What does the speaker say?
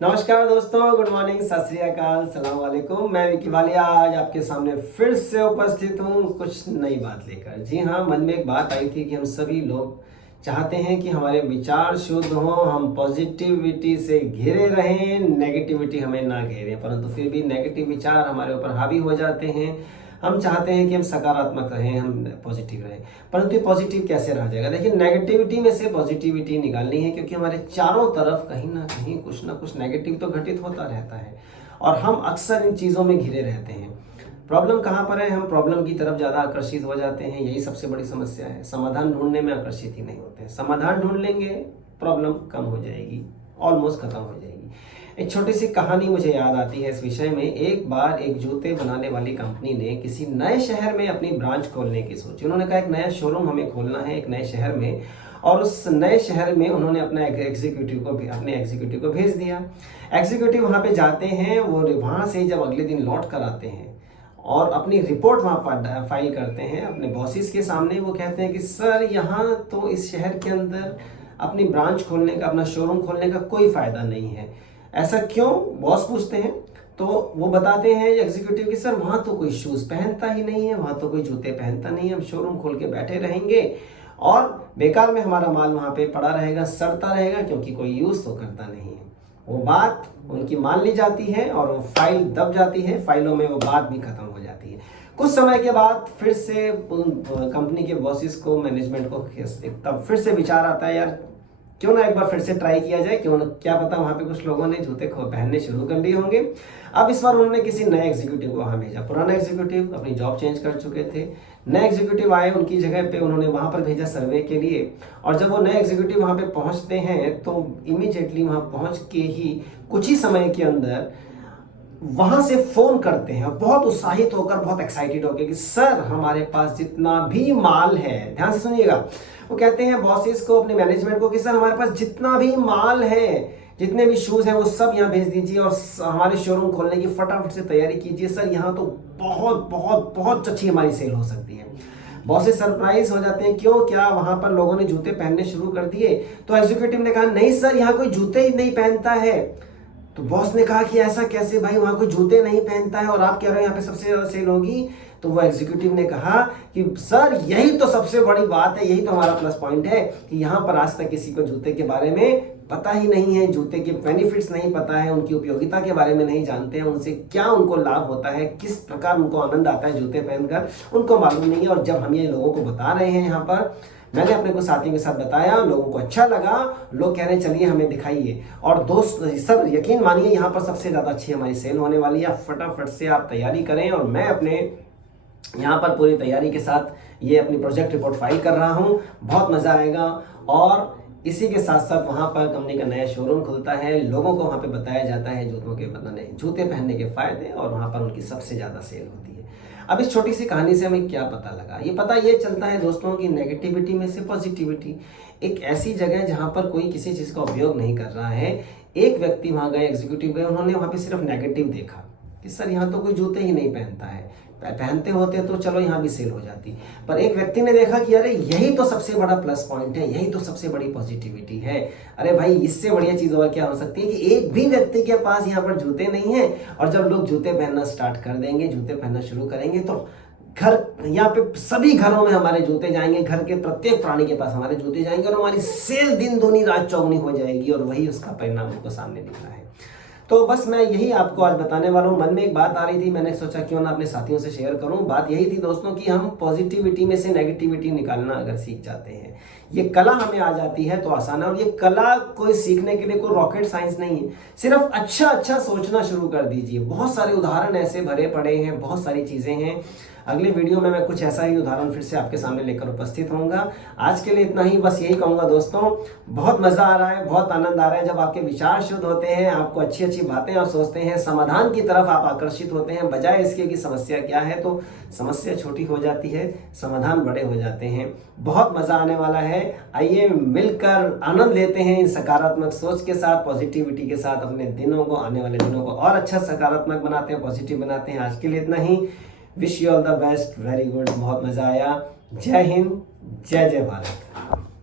नमस्कार दोस्तों, good morning, सत श्री अकाल, सलाम वालेकुम। मैं विकी वालिया आज आपके सामने फिर से उपस्थित हूँ कुछ नई बात लेकर। जी हाँ, मन में एक बात आई थी कि हम सभी लोग चाहते हैं कि हमारे विचार शुद्ध हों, हम पॉजिटिविटी से घिरे रहें, नेगेटिविटी हमें ना घेरे, परंतु फिर भी नेगेटिव विचार हमारे ऊपर हावी हो जाते हैं। हम चाहते हैं कि हम सकारात्मक रहें, हम पॉजिटिव रहें, परंतु पॉजिटिव कैसे रहा जाएगा? देखिए, नेगेटिविटी में से पॉजिटिविटी निकालनी है, क्योंकि हमारे चारों तरफ कहीं ना कहीं कुछ ना कुछ नेगेटिव तो घटित होता रहता है और हम अक्सर इन चीज़ों में घिरे रहते हैं। प्रॉब्लम कहाँ पर है? हम प्रॉब्लम की तरफ ज़्यादा आकर्षित हो जाते हैं, यही सबसे बड़ी समस्या है। समाधान ढूंढने में आकर्षित ही नहीं होते। समाधान ढूंढ लेंगे, प्रॉब्लम कम हो जाएगी, ऑलमोस्ट खत्म हो जाएगी। एक छोटी सी कहानी मुझे याद आती है इस विषय में। एक बार एक जूते बनाने वाली कंपनी ने किसी नए शहर में अपनी ब्रांच खोलने की सोची। उन्होंने कहा एक नया शोरूम हमें खोलना है एक नए शहर में, और उस नए शहर में उन्होंने अपने एग्जीक्यूटिव को भेज दिया। एग्जीक्यूटिव वहाँ पे जाते हैं, वो वहाँ से जब अगले दिन लौट कर आते हैं और अपनी रिपोर्ट वहाँ पर फाइल करते हैं अपने बॉसेस के सामने, वो कहते हैं कि सर, यहाँ तो इस शहर के अंदर अपनी ब्रांच खोलने का, अपना शोरूम खोलने का कोई फायदा नहीं है। ऐसा क्यों? बॉस पूछते हैं। तो वो बताते हैं एग्जीक्यूटिव की, सर वहाँ तो कोई शूज पहनता ही नहीं है, वहाँ तो कोई जूते पहनता नहीं है, हम शोरूम खोल के बैठे रहेंगे और बेकार में हमारा माल वहाँ पे पड़ा रहेगा, सड़ता रहेगा, क्योंकि कोई यूज तो करता नहीं है। वो बात उनकी मान ली जाती है और वो फाइल दब जाती है, फाइलों में वो बात भी खत्म हो जाती है। कुछ समय के बाद फिर से कंपनी के बॉसेस को, मैनेजमेंट को तब फिर से विचार आता है, यार क्यों ना एक बार फिर से ट्राई किया जाए, क्यों ना, क्या पता वहां पे कुछ लोगों ने जूते पहनने शुरू कर दिए होंगे। अब इस बार उन्होंने किसी नए एग्जीक्यूटिव को वहां भेजा। पुराना एग्जीक्यूटिव अपनी जॉब चेंज कर चुके थे, नए एग्जीक्यूटिव आए उनकी जगह पे, उन्होंने वहां पर भेजा सर्वे के लिए। और जब वो नए एग्जीक्यूटिव वहां पे पहुंचते हैं तो इमीडिएटली वहां पहुंच के ही कुछ ही समय के अंदर वहां से फोन करते हैं, बहुत उत्साहित होकर, बहुत एक्साइटेड होकर कि सर, हमारे पास जितना भी माल है, ध्यान से सुनिएगा, वो कहते हैं बॉसेस को, अपने मैनेजमेंट को, कि सर हमारे पास जितना भी माल है, जितने भी शूज हैं, वो सब यहाँ भेज दीजिए और हमारे शोरूम खोलने की फटाफट से तैयारी कीजिए। सर, यहाँ तो बहुत बहुत बहुत अच्छी हमारी सेल हो सकती है। बॉसेस सरप्राइज हो जाते हैं, क्यों, क्या वहां पर लोगों ने जूते पहनने शुरू कर दिए? तो एग्जीक्यूटिव ने कहा, नहीं सर, यहाँ कोई जूते ही नहीं पहनता है। तो बॉस ने कहा कि ऐसा कैसे भाई, वहां कोई जूते नहीं पहनता है और आप कह रहे हो यहाँ पे सबसे ज्यादा सेल होगी? तो वो एग्जीक्यूटिव ने कहा कि सर, यही तो सबसे बड़ी बात है, यही तो हमारा प्लस पॉइंट है कि यहाँ पर आज तक किसी को जूते के बारे में पता ही नहीं है, जूते के बेनिफिट्स नहीं पता है, उनकी उपयोगिता के बारे में नहीं जानते हैं, उनसे क्या उनको लाभ होता है, किस प्रकार उनको आनंद आता है जूते पहनकर, उनको मालूम नहीं है। और जब हम ये लोगों को बता रहे हैं, यहाँ पर मैंने अपने कुछ साथियों के साथ बताया, लोगों को अच्छा लगा, लोग कह रहे हैं चलिए हमें दिखाइए। और दोस्त सर, यकीन मानिए, यहाँ पर सबसे ज्यादा अच्छी हमारी सेल होने वाली है, फटाफट से आप तैयारी करें। और मैं अपने यहाँ पर पूरी तैयारी के साथ ये अपनी प्रोजेक्ट रिपोर्ट फाइल कर रहा हूँ, बहुत मजा आएगा। और इसी के साथ साथ वहाँ पर कंपनी का नया शोरूम खुलता है, लोगों को वहाँ पे बताया जाता है जूते पहनने के फायदे, और वहाँ पर उनकी सबसे ज्यादा सेल होती है। अब इस छोटी सी कहानी से हमें क्या पता लगा? ये पता ये चलता है दोस्तों कि नेगेटिविटी में से पॉजिटिविटी, एक ऐसी जगह जहां पर कोई किसी चीज का उपयोग नहीं कर रहा है। एक व्यक्ति वहां गए, एग्जीक्यूटिव गए, उन्होंने वहां पे सिर्फ नेगेटिव देखा कि सर, यहाँ तो कोई जूते ही नहीं पहनता है, पहनते होते तो चलो यहाँ भी सेल हो जाती। पर एक व्यक्ति ने देखा कि अरे, यही तो सबसे बड़ा प्लस पॉइंट है, यही तो सबसे बड़ी पॉजिटिविटी है। अरे भाई, इससे बढ़िया चीज और क्या हो सकती है कि एक भी व्यक्ति के पास यहाँ पर जूते नहीं है, और जब लोग जूते पहनना स्टार्ट कर देंगे, जूते पहनना शुरू करेंगे, तो घर, यहाँ पे सभी घरों में हमारे जूते जाएंगे, घर के प्रत्येक प्राणी के पास हमारे जूते जाएंगे, और हमारी सेल दिन दूनी रात चौगुनी हो जाएगी, और वही उसका परिणाम हमको सामने दिख रहा है। तो बस मैं यही आपको आज बताने वाला हूँ। मन में एक बात आ रही थी, मैंने सोचा क्यों ना अपने साथियों से शेयर करूँ। बात यही थी दोस्तों कि हम पॉजिटिविटी में से नेगेटिविटी निकालना अगर सीख जाते हैं, ये कला हमें आ जाती है तो आसान है। और ये कला कोई सीखने के लिए कोई रॉकेट साइंस नहीं है, सिर्फ अच्छा अच्छा सोचना शुरू कर दीजिए। बहुत सारे उदाहरण ऐसे भरे पड़े हैं, बहुत सारी चीजें हैं। अगले वीडियो में मैं कुछ ऐसा ही उदाहरण फिर से आपके सामने लेकर उपस्थित होऊंगा। आज के लिए इतना ही, बस यही कहूंगा दोस्तों, बहुत मजा आ रहा है, बहुत आनंद आ रहा है जब आपके विचार शुद्ध होते हैं, आपको अच्छी अच्छी बातें आप सोचते हैं, समाधान की तरफ आप आकर्षित होते हैं, बजाय इसके कि समस्या क्या है। तो समस्या छोटी हो जाती है, समाधान बड़े हो जाते हैं। बहुत मजा आने वाला है। आइए मिलकर आनंद लेते हैं इन सकारात्मक सोच के साथ, पॉजिटिविटी के साथ, अपने दिनों को, आने वाले दिनों को और अच्छा सकारात्मक बनाते हैं, पॉजिटिव बनाते हैं। आज के लिए इतना ही। Wish you all the best, very good, बहुत मजा आया। जय हिंद, जय जय भारत।